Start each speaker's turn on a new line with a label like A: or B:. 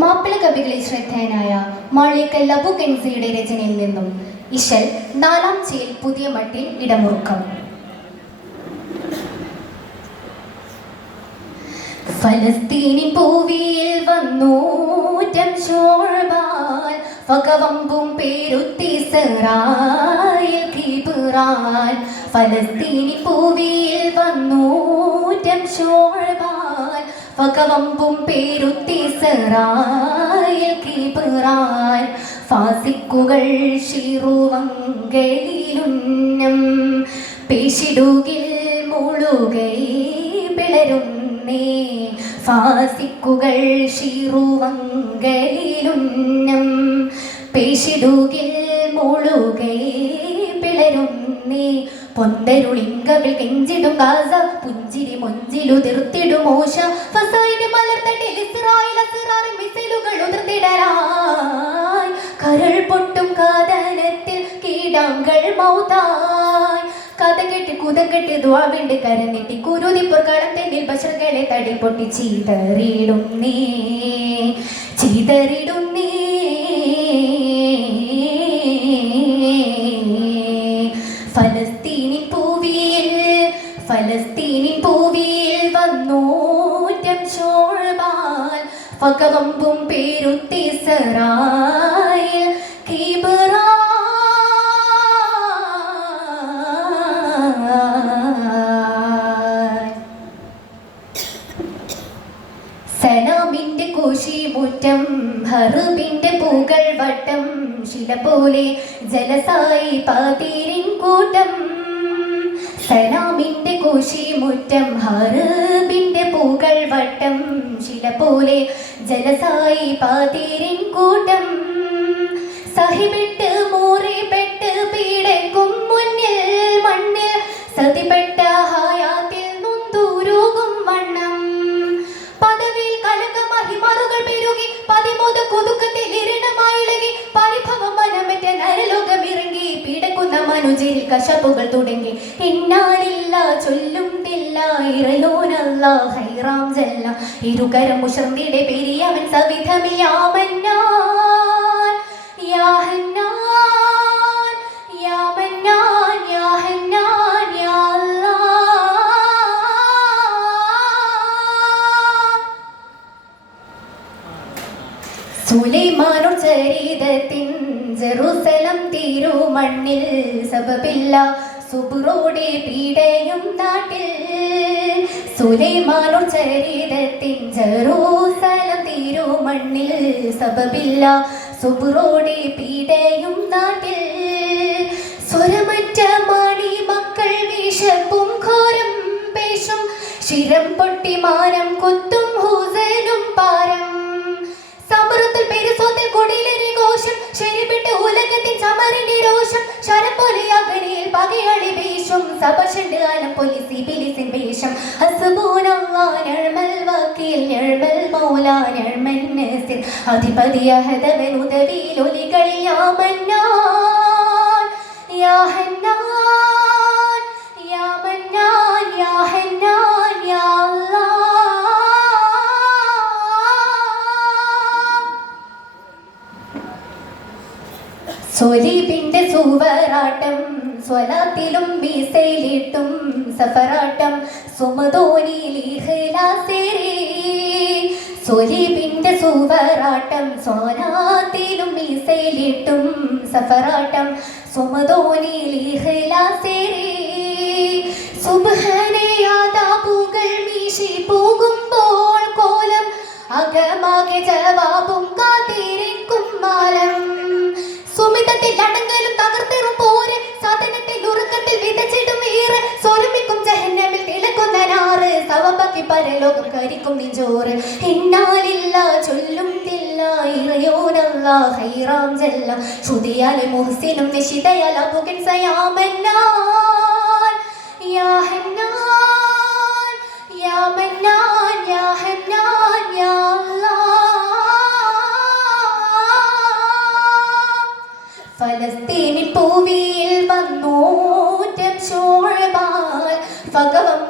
A: മാപ്പിള കവികളിൽ ശ്രദ്ധേയനായ മാളിക്കൽ ലബു കെൻസിയുടെ രചനയിൽ നിന്നും ഇശൽ നാലാം ചേൽ പുതിയ മട്ടിൽ ഇടമുറുക്കം. ഫലസ്തീനി പൂവിയിൽ വന്നൂറ്റം ഷോൾബാൽ ഫകവമ്പും പേരുത്തി സെറായിൽ കീപിറാൻ ഫലസ്തീനി പൂവിയിൽ വന്നൂറ്റം ഷോൾബാൽ ഫകവമ്പും പേരുത്തി സെറായിൽ കീപിറാൻ ഫാസിക്കുകൾ ശിറുവങ്കലിയുന്നം പേശിടുകിൽ മുളുകൈ പിളരുന്നേ ഫാസിക്കുകൾ ശിറുവങ്കലിയുന്നം പേശിടുകിൽ മുളുകൈ പിളരുന്നേ പൊന്തരുളിങ്കവിൽ കെഞ്ചിടും കാസ പുഞ്ചിരി മൊഞ്ചിലുതിർത്തിടും മോശ. ഫസായിന്റെ മലർത്തട്ടിൽ ഇസ്രായേൽ അസ്റാറി മിസൈലുകൾ ഉതിർത്തിടലായി കരൾ പൊട്ടും കാതനത്തിൽ കീടങ്ങൾ മൗതായി. കഥ കെട്ടി കുതം കെട്ടി ദ്വാവിണ്ട് കരന്നിട്ടി കുരുതിപ്പുർ കളത്തെന്നിൽ ബഷറുകളെ തടി പൊട്ടി ചീതറിടും നീ ചീതറിടും നീ. ഫകവമ്പും പേരുത്തി സറായ സനാമിന്റെ സലാമിന്റെ കോശിമുറ്റം ഹറുബിന്റെ പൂകൾ വട്ടം ശില പോലെ ജലസായി പാതീരിൻ കൂട്ടം. സലാമിന്റെ കോശിമുറ്റം ഹറുബിന്റെ പൂകൾ വട്ടം ശില പോലെ ജലസായി പാതിരിൻ കൂട്ടം. സഹിബിട്ട് മൂറിപ്പെട്ട് മനുജിൽ കശപ്പുകൾ തുടങ്ങി. ഇന്നാലില്ല ചൊല്ലുന്നില്ല ഇറയോനല്ല ഹൈറാം ജല്ല. ഇരുകരം മുഷർന്നിടെ പെരിയവൻ സവിധമിയാമന്നാൻ യാ ഹന്നാൻ യാ മന്നാൻ യാ സുലൈമാനുർ ചരിതത്തിൻ ജെറുസലം തിരുമണ്ണിൽ സബബില്ല. സുബുറോടെ പീഡയും നാട്ടിൽ സുലൈമാനു ചരിതത്തിൻ ജെറൂസലം തിരുമണ്ണിൽ സബബില്ല. സുബുറോടെ പീഡയും നാട്ടിൽ സ്വരമറ്റ മാണി മക്കൾ വിശപ്പും ഘോരം പേശും ശിരം പൊട്ടി മാനം കുത്തും വീശും കാലം പോലീസി ബിലിസിൻ വേഷം. ഹസ്ബൂനല്ലാ ഞഴ്മൽ വക്കീൽ ഞഴ്മൽ മൗല ഞഴ്മൽ നസീർ. അധിപതി അഹദവൻ ഉദവിയിൽ ഒലികളിൽ യാ മന്നാൻ യാ ഹന്നാൻ യാ അല്ലാഹ് സ്വലീപിന്റെ സുവറാട്ടം സ്വലാത്തിലും മീസയിലിട്ടും സഫറാട്ടം സുമതോനിയിലാസേരി സ്വലീപിന്റെ സുവറാട്ടം സ്വലാത്തിലും മീസയിലിട്ടും സഫറാട്ടം സുമതോനിയിലാസേരി സുബഹനയാതാപുകൾ മീശി പോകുമ്പോൾ കോലം അകമാകെ ജവാബും കരിക്കും നെഞ്ചോറ് ഇന്നാലില്ല ചൊല്ലും തില്ല ഇറയോനല്ല ഹൈറാം ജല്ല. ശ്രുതിയാൽ മുഹസിനും നിശിതയാൽ സയാമന്നാൻ യാ യാ മന്നാൻ പൂവിയിൽ വന്നോ ചോഴ ഭഗവം